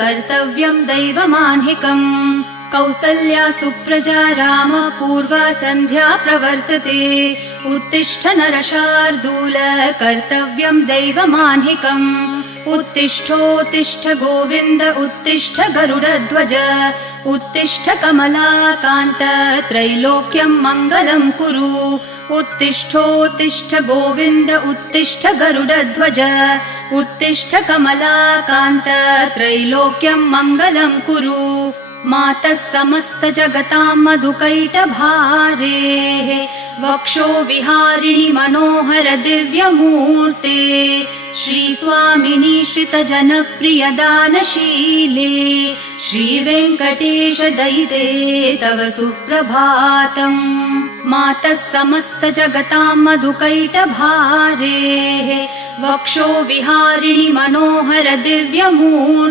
कर्तव्यं दैवमान्हिकम् कौसल्या सुप्रजा राम पूर्वा सन्ध्या प्रवर्तते उत्तिष्ठ नरशार्दूल कर्तव्यं दैवमान्हिकम् उत्तिष्ठोत्तिष्ठ गोविन्द उत्तिष्ठ गरुडध्वज उत्तिष्ठ कमलाकान्त त्रैलोक्यं मङ्गलं कुरु उत्तिष्ठोत्तिष्ठ गोविन्द उत्तिष्ठ गरुडध्वज उत्तिष्ठ कमलाकान्त त्रैलोक्यं मङ्गलं कुरु मातः समस्त जगतां मधुकैटभारेः वक्षो विहारिणि मनोहर दिव्यमूर्ते श्रीस्वामिनि श्रितजनप्रिय दानशीले श्रीवेङ्कटेश दयिते तव सुप्रभातम् मातः समस्त जगतां मधुकैटभारेः वक्षो विहारिणि मनोहर दिव्यमूर्ते